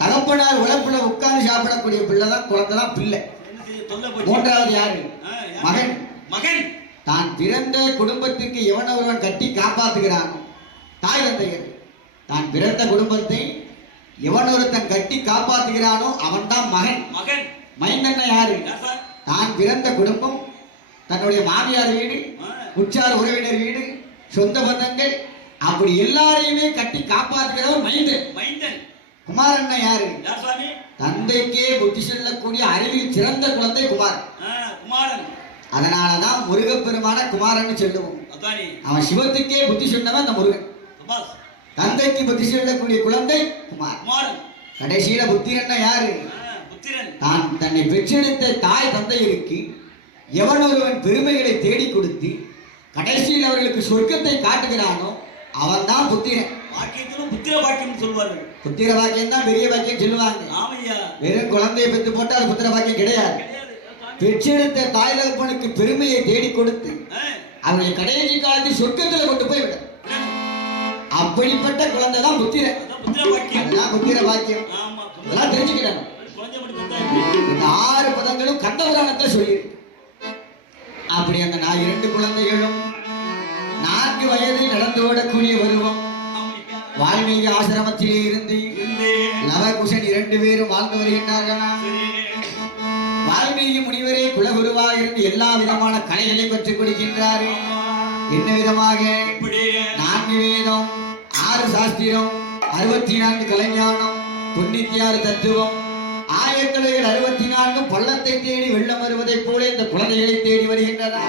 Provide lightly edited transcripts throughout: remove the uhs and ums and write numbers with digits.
தகப்பனார் உழைப்புல உட்கார்ந்து சாப்பிடக்கூடிய பிள்ளை தான் குழந்தை தான் பிள்ளை. மூன்றாவது யாரு? மகன். மகன் தான் பிறந்த குடும்பத்துக்கு எவன் ஒருவன் கட்டி காப்பாத்துகிறானோ, தாய் தந்தையர் தான் பிறந்த குடும்பத்தை எவன் ஒருத்தன் கட்டி காப்பாத்துகிறானோ அவன் தான் மகன். மகன். மைந்தன்ன யாரு? தான் பிறந்த குடும்பம், தன்னுடைய மாமியார் வீடு, உற்றார் உறவினர் வீடு, சொந்த பந்தங்கள், அப்படி எல்லாரையுமே கட்டி காப்பாற்றுகிறவர் மைந்தன். மைந்தன். குமாரண்ண யாரு? தந்தைக்கே புத்தி சொல்லக்கூடிய அறிவில் சிறந்த குழந்தை குமார். குமாரன். அதனாலதான் முருகப்பெருமான குமாரன் சொல்லுவோம். அவன் சிவத்துக்கே புத்தி சொன்னவன் அந்த முருகன். தந்தைக்கு புத்தி சொல்லக்கூடிய குழந்தை குமார். கடைசியில புத்திரன்னா யாரு? தான் தன்னை பெற்றெடுத்த தாய் தந்தையருக்கு எவன் ஒருவன் பெருமைகளை தேடி கொடுத்து கடைசியில் அவர்களுக்கு சொர்க்கத்தை காட்டுகிறானோ அவன் தான் புத்திரன். புத்திர பாக்கியம் சொல்வார்கள். புத்திர பாக்கியம் தான் பெரிய பாக்கியம் சொல்லுவாங்க. வெறும் குழந்தையை பெற்று போட்டால் புத்திர பாக்கியம் கிடையாது. பெற்றெடுத்த தாய் தகப்பனுக்கு பெருமையை தேடி கொடுத்து அவர்களை கடைசி காலத்தில் சொர்க்கத்தில் கொண்டு போய் விட, அப்படிப்பட்ட குழந்தை தான் புத்திரன். புத்திர பாக்கியம் அதெல்லாம் தெரிஞ்சுக்கிட்டாங்க. இந்த 6 பதங்களும் கண்டபுராணத்தை சொல்லியிருக்கு. அப்படி அந்த 2 குழந்தைகளும் 4 வயதில் நடந்து ஓடக்கூடிய பருவம். வால்மீகி ஆசிரமத்திலே இருந்து லவகுஷன் 2 பேரும் வாழ்ந்து வருகின்றார்களா. வால்மீகி முனிவரே குலகுருவாக இருந்து எல்லா விதமான கலைகளையும் கற்றுக் கொடுக்கின்றாரு. என்ன விதமாக? 4 வேதம், 6 சாஸ்திரம், 64 கலைஞானம், 96 தத்துவம், ஆயக்கலைகள் 64 பள்ளத்தை தேடி வெள்ளம் வருவதை போல இந்த குழந்தைகளை தேடி வருகின்றனர்.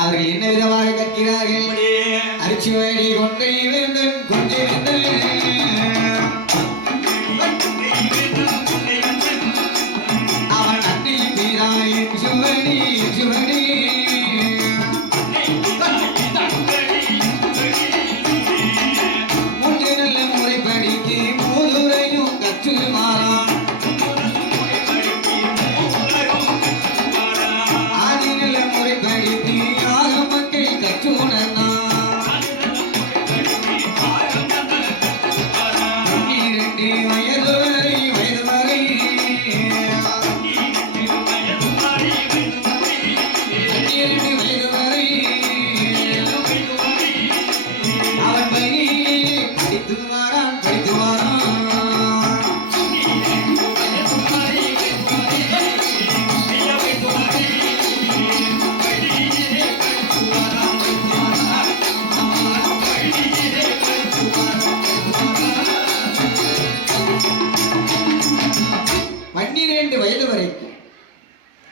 அவர்கள் என்ன விதமாக கற்கிறார்கள்? அரிச்சுவடி கொண்டை வேந்தன் கொண்டே அவன் அன்னை வீராயின் சுவடி சுவடி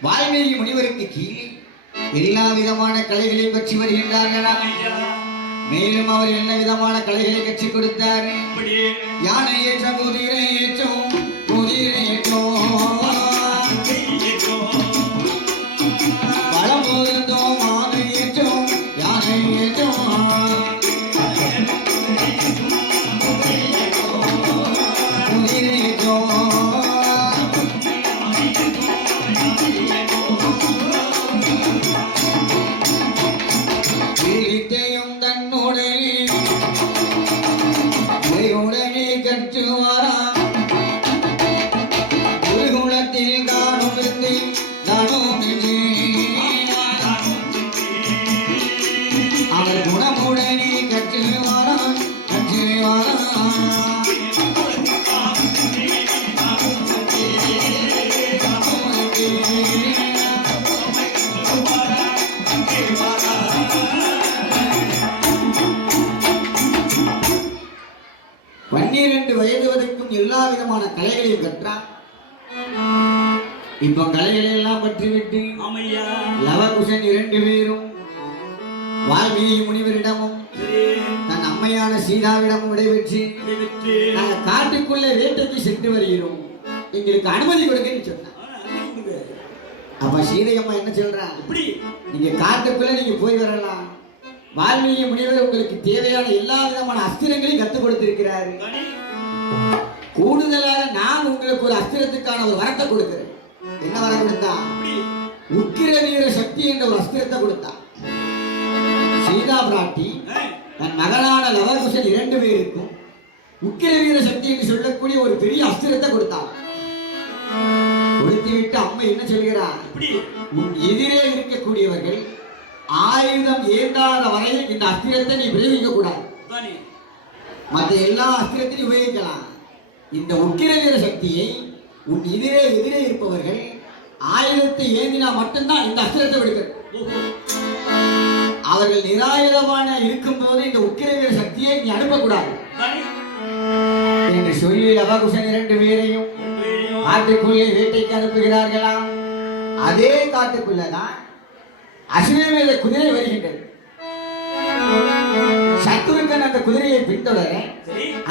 வால்மீகி முனிவருக்கு கீழே எல்லா விதமான கலைகளையும் கற்று வருகின்றார்களா. மேலும் அவர் என்ன விதமான கலைகளை கற்றுக் கொடுத்தார்? யானை ஏற்ற குதிரை ஏற்றும் குதிரை ஏற்றும் பலம் பொருந்தோம் யானை ஏற்றும் யானை ஏற்றும் குதிரை ஏற்றும் எல்லா விதமான கலைகளையும் கற்றான். இப்ப கலைகளை எல்லாம் பற்றிவிட்டு லவகுஷன் 2 பேரும் வால்மீகி முனிவரிடமும் தன் அம்மையான சீதாவிடமும் விடைபெற்று நாங்கள் காட்டுக்குள்ளே வேட்டைக்கு சென்று வருகிறோம், எங்களுக்கு அனுமதி கொடுங்கன்னு சொன்னான். அப்ப சீதை அம்மா என்ன சொல்றா? நீங்க காட்டுக்குள்ள நீங்க போய் வரலாம், வால்மீகி முனிவர் உங்களுக்கு தேவையான எல்லா விதமான அஸ்திரங்களையும் கற்றுக் கொடுத்திருக்கிறாரு. கூடுதலாக நான் உங்களுக்கு ஒரு அஸ்திரத்துக்கான ஒரு வரத்தை கொடுக்கிறேன். என்ன வரம் கொடுத்தா? உக்கிர வீர சக்தி என்ற ஒரு அஸ்திரத்தை கொடுத்தா. சீதா பிராட்டி தன் மகனான லவகுஷன் 2 பேருக்கும் உக்கிர வீர சக்தி என்று சொல்லக்கூடிய ஒரு பெரிய அஸ்திரத்தை கொடுத்தான். கொடுத்து விட்டு அம்மா என்ன சொல்கிறார்? உன் எதிரே இருக்கக்கூடியவர்கள் ஆயுதம் ஏந்தாத வரையில் இந்த அஸ்திரத்தை நீ பிரயோகிக்க கூடாது. மற்ற எல்லா அஸ்திரத்தையும் உபயோகிக்கலாம். இந்த உக்கிர வீர சக்தியை உன் எதிரே இருப்பவர்கள் ஆயுதத்தை ஏந்தினா மட்டும்தான் இந்த அஸ்திரத்தை விடுக்கிறது. அவர்கள் நிராயுதமான இருக்கும் போது இந்த உக்கிர வீர சக்தியை நீ அனுப்பக்கூடாது என்று சொல்லி லவகுசன் 2 பேரையும் காட்டுக்குள்ளே வேட்டைக்கு அனுப்புகிறார்களாம். அதே காட்டுக்குள்ளதான் அஸ்வமேத குதிரை வருகின்றது. சத்துருக்கன் அந்த குதிரையை பின்தொடர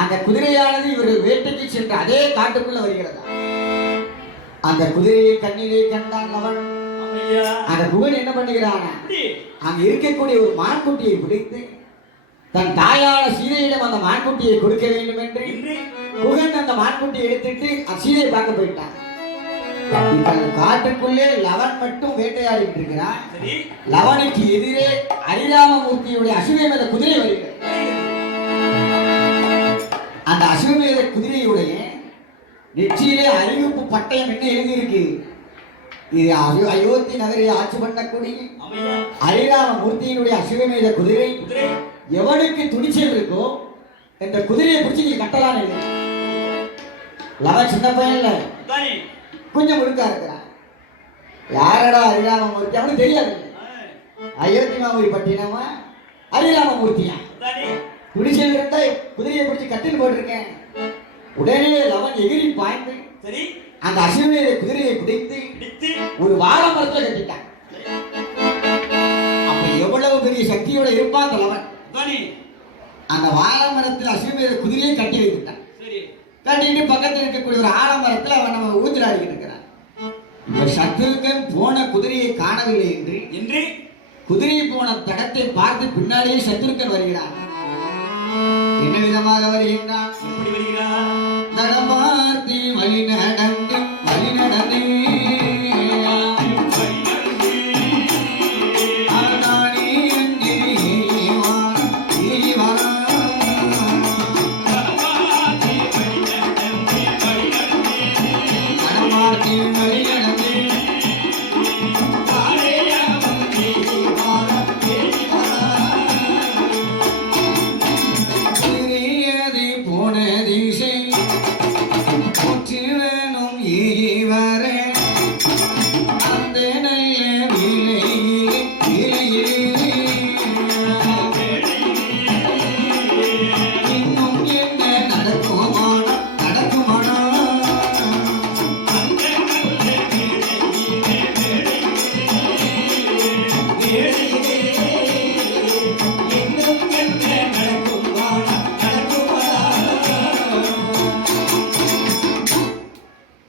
அந்த குதிரையானது இவர்கள் வேட்டைக்கு சென்ற அதே காட்டுக்குள்ள வருகிறதா. அந்த குதிரையை கண்ணிலே கண்டான் அவன். அந்த குகன் என்ன பண்ணுகிறான்? அங்க இருக்கக்கூடிய ஒரு மான்குட்டியை பிடித்து தன் தாயான சீதையிடம் அந்த மான்குட்டியை கொடுக்க வேண்டும் என்று குகன் அந்த மான்குட்டியை எடுத்துட்டு சீதையை பார்க்க போயிட்டான். காட்டுக்குள்ளே லவன் மட்டும் வேட்டையாடிட்டு இருக்கிறான். லவனுக்கு எதிரே அரிராமமூர்த்தியுடைய அசுவமேத குதிரை வருகிறது. அந்த அசுவமேத குதிரையுடைய நெற்றியிலே அறிவிப்பு பட்டயம் என்ன எழுதியிருக்கு? இது அயோத்தி நகரை ஆட்சி பண்ணக்கூடிய அரிராமமூர்த்தியினுடைய அசுவமேத குதிரை. எவனுக்கு துணிச்சல் இருக்கோ இந்த குதிரையை பிடிச்சி நீ கட்டலாம். லவன் சின்ன பையன் இல்ல, கொஞ்சம் முழுக்கா இருக்கிறான். யாரடா அரிராமமூர்த்தி? அவனுக்கு தெரியாது. அயோத்தி மாமூரி பட்டினமா அரிராமமூர்த்தியா? துணிச்சல் இருந்தா குதிரையை பிடிச்சி கட்டில் போட்டிருக்கேன். உடனே லவன் எகிரி பாய்ந்து அந்த அசுவமேத குதிரையை பிடித்து ஒரு வாழை மரத்துல கட்டிட்டான். அப்ப எவ்வளவு பெரிய சக்தியோட இருப்பான் அந்த லவன். அந்த வாழை மரத்தில் அசுவமேத குதிரையை கட்டி வைத்துட்டான். கட்டிட்டு பக்கத்தில் இருக்கக்கூடிய ஒரு ஆலமரத்தில் அவன் நம்ம ஊஞ்சலாடிக்கிட்டு இருக்கிறான். இப்ப சத்ருகன் போன குதிரையை காணவில்லை என்று குதிரை போன தடத்தை பார்த்து பின்னாலேயே சத்ருகன் வருகிறான். என்ன விதமாக வருகின்றான்? நடமார்த்தி வழி நடந்து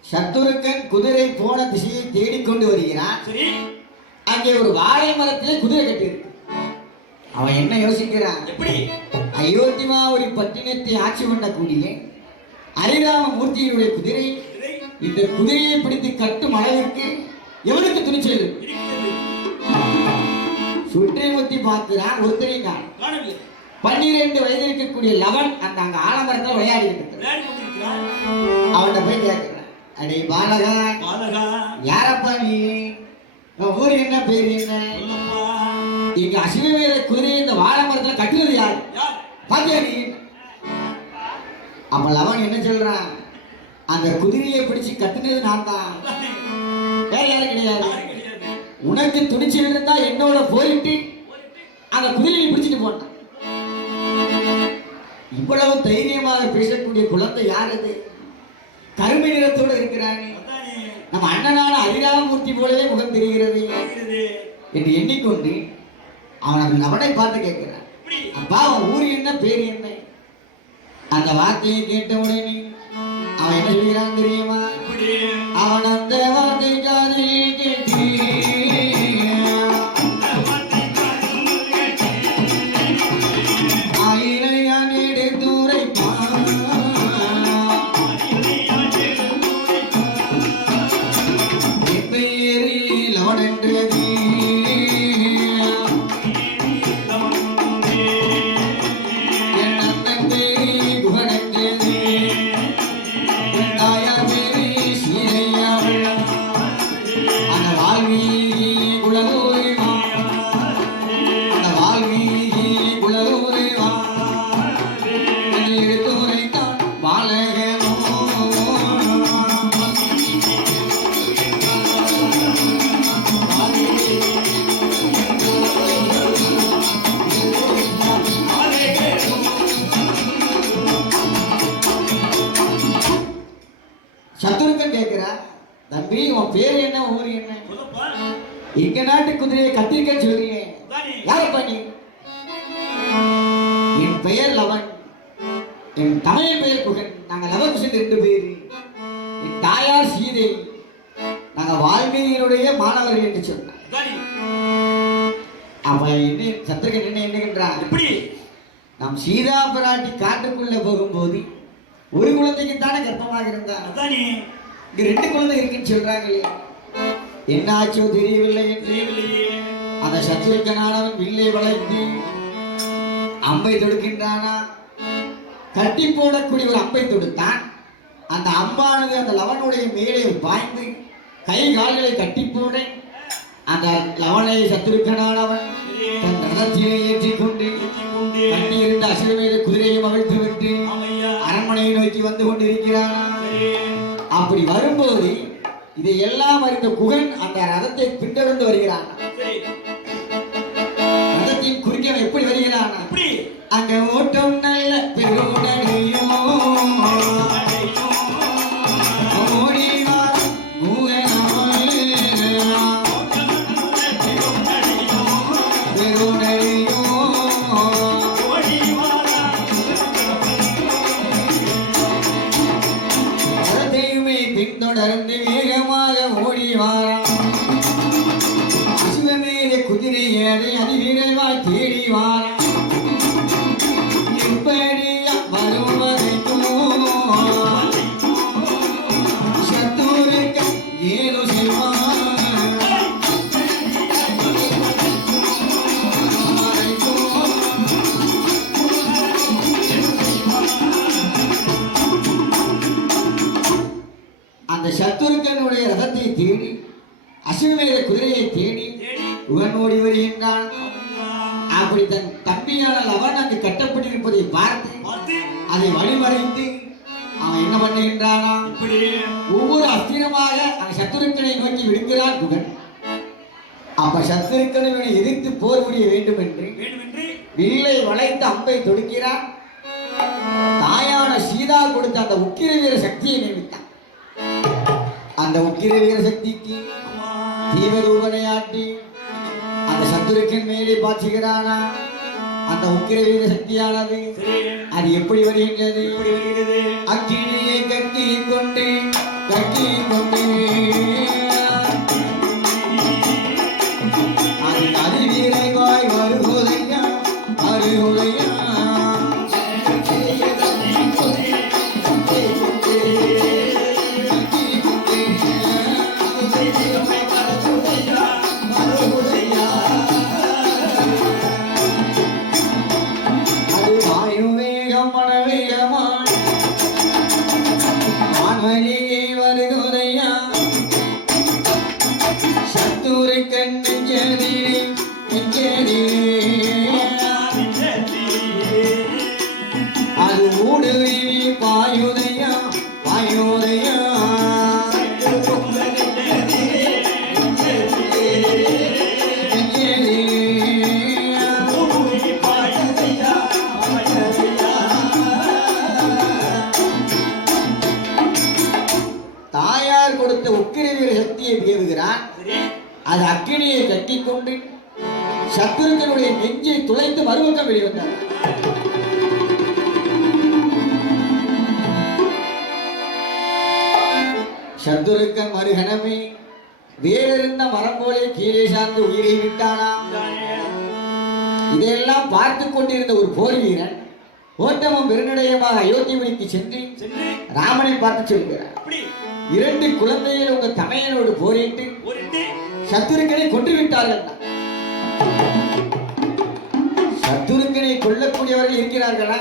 சத்துருக்கன் குதிரை போன திசையை தேடிக்கொண்டு வருகிறான். அங்கே ஒரு வாழை மரத்திலே குதிரை கட்டியிருக்கு. அவன் என்ன யோசிக்கிறான்? அயோத்தி மாவூரி பட்டினத்தை ஆட்சி பண்ணக்கூடிய அரிராமமூர்த்தியினுடைய குதிரை. இந்த குதிரையை பிடித்து கட்டும் அளவிற்கு எவனுக்கு துணிச்சல்? சுற்றி முத்தி பார்க்கிறான், ஒருத்தரையும் காணோம். 12 வயது இருக்கக்கூடிய லவன் அந்த அங்க ஆலமரத்தில் விளையாடி இருக்கிறான். அவன்கிட்ட போய் கேட்கிறான், அடே பாலகா, யாரப்பா நீ? ஊர் என்ன, பேர் என்ன? இங்க அசுவமேத குதிரையை இந்த வாழை மரத்துல கட்டுறது யாரு? பாத்தியா நீ? அப்ப லவன் என்ன சொல்றான்? அந்த குதிரையை பிடிச்சு கட்டுனது நான் தான், வேற யாரும் கிடையாது. உனக்கு துணிச்சல் இருந்தா என்னோட போயிட்டு அந்த குதிரையை பிடிச்சிட்டு போட்டான். இவ்வளவு தைரியமாக பேசக்கூடிய குழந்தை யார் அது? கருமை நிறத்தோடு இருக்கிறானே, நம்ம அண்ணனான அரிராமமூர்த்தி போலவே முகம் தெரிகிறது என்று எண்ணிக்கொண்டு அவன் அவனை பார்த்து கேட்கிறான், அப்பா அவன் ஊர் என்ன, பேர் என்ன? அந்த வார்த்தையை கேட்ட உடனே அவன் என்ன சொல்கிறான் தெரியுமா? அவன் அந்த வார்த்தை காதில் கேட்டு குகனென்று அதை எடுத்து உரைத்தான் பாலகனோ. சத்துருக்கன் கேட்கிறா, தம்பி உன் பேர் என்ன, ஊர் என்ன? சொல்லப்பா. எங்க நாட்டு குதிரையை கத்திரிக்கன்னு சொல்றீங்க, தானே. யாரப்பா நீ? என் பெயர் லவன், என் தமையன் பெயர் குகன். நாங்க லவகுசன் 2 பேர். என் தாயார் சீதை. நாங்க வால்மீகியினுடைய மாணவர்கள் என்று சொன்னார். தானே. அவ என்ன சத்துருக்கன் என்ன என்னகின்றான், எப்படி? நாம் சீதா பிராட்டி காட்டுக்குள்ள போகும்போது ஒரு குழந்தைக்கு தானே கர்ப்பமாக இருந்தான். அதானே. இங்க 2 குழந்தை இருக்குன்னு சொல்றாங்களே, என்ன ஆச்சோ தெரியவில்லை என்று தெரியவில்லையே. அந்த சத்துருக்கனானவன் வில்லை வளைத்து அம்பை தொடுக்கின்றானா. கட்டி போடக்கூடிய ஒரு அம்பை தொடுத்தான். அந்த அம்பானது அந்த லவனுடைய மேலே பாய்ந்து கை கால்களை கட்டி போட அந்த லவனை சத்துருக்கனானவன் தன் ரதத்திலே ஏற்றிக்கொண்டு ஏற்றிக்கொண்டு கட்டியிருந்த அசுரமேத குதிரையை அவிழ்த்து விட்டு ஆமையா. அரண்மனையை நோக்கி வந்து கொண்டிருக்கிறானா. சரி. அப்படி வரும்போது இதை எல்லாம் அறிந்த குகன் அந்த ரதத்தை பின்தொடர்ந்து வருகிறான். சரி. ரதத்தின் குறுக்கே அவன் எப்படி வருகிறான், எப்படி? அங்க ஓட்டம் நல்ல பெருநடையோ ஓடி வா பெருநடையோ. ரதத்தையுமே பின்தொடர்ந்து வேகமாக ஓடி வாரான். அசுவமேத குதிரை அதை அதிவிரைவாய் தேடி வாரான். எப்படியா வருவதைக்கும் சத்துருக்க ஏதோ செய்வான். அந்த சத்துருக்கனுடைய ரதத்தை தேடி அசுவமேத குதிரையை தேடி உகன் ஓடி வருகின்றான். அப்படி தன் தம்பியான லவன் அங்கு கட்டப்பட்டிருப்பதை பார்த்து பார்த்து அதை வழிமறைத்து அவன் என்ன பண்ணுகின்றானா, இப்படி ஒவ்வொரு அஸ்திரமாக அந்த சத்துருக்கனை நோக்கி விடுக்கிறான் குகன். அப்ப சத்துருக்கனை இவனை எதிர்த்து போர் புரிய வேண்டும் என்று வேண்டுமென்று வில்லை வளைத்து அம்பை தொடுக்கிறான். தாயான சீதா கொடுத்த அந்த உக்கிர வீர சக்தியை நியமித்தான். அந்த உக்கிர வீர சக்திக்கு தீவரூபனையாட்டி அந்த சத்துருக்கன் மேலே பாய்ச்சுகிறானா. அந்த உக்கிர வீர சக்தியானது அது எப்படி வருகின்றது, எப்படி வருகிறது? அக்கினியை கட்டி கொண்டு அது அதிவீரைவாய் வருகுதையா வருகுதையா. அது வாயுவேகம் மனவேகமாய் வான்வழியை வருகுதையா. சத்துருக்கன் நெஞ்சதிலே அது ஊடுருவி பாயுதையா பாயுதையா. தாயார் கொடுத்த உக்கிர வீர சக்தியை ஏவுகிறான். அது அக்கினியை கட்டிக்கொண்டு சத்துருக்கனுடைய நெஞ்சை துளைத்து மறுபக்கம் வெளிவந்தார். சத்துருக்கன் மறுகணமே வேறிருந்த மரம் போலே கீழே சார்ந்து உயிரை விட்டானாம். இதையெல்லாம் பார்த்து கொண்டிருந்த ஒரு போர் வீரன் ஓட்டமும் பெருநடையமாக அயோத்தியபுரிக்கு சென்று சென்று ராமனை பார்த்து சொல்கிறார், அப்படி 2 குழந்தைகள் உங்க தமையனோடு போரிட்டு போரிட்டு சத்துருக்கனை கொன்று விட்டார்கள். சத்துருக்கனை கொல்லக்கூடியவர்கள் இருக்கிறார்களா?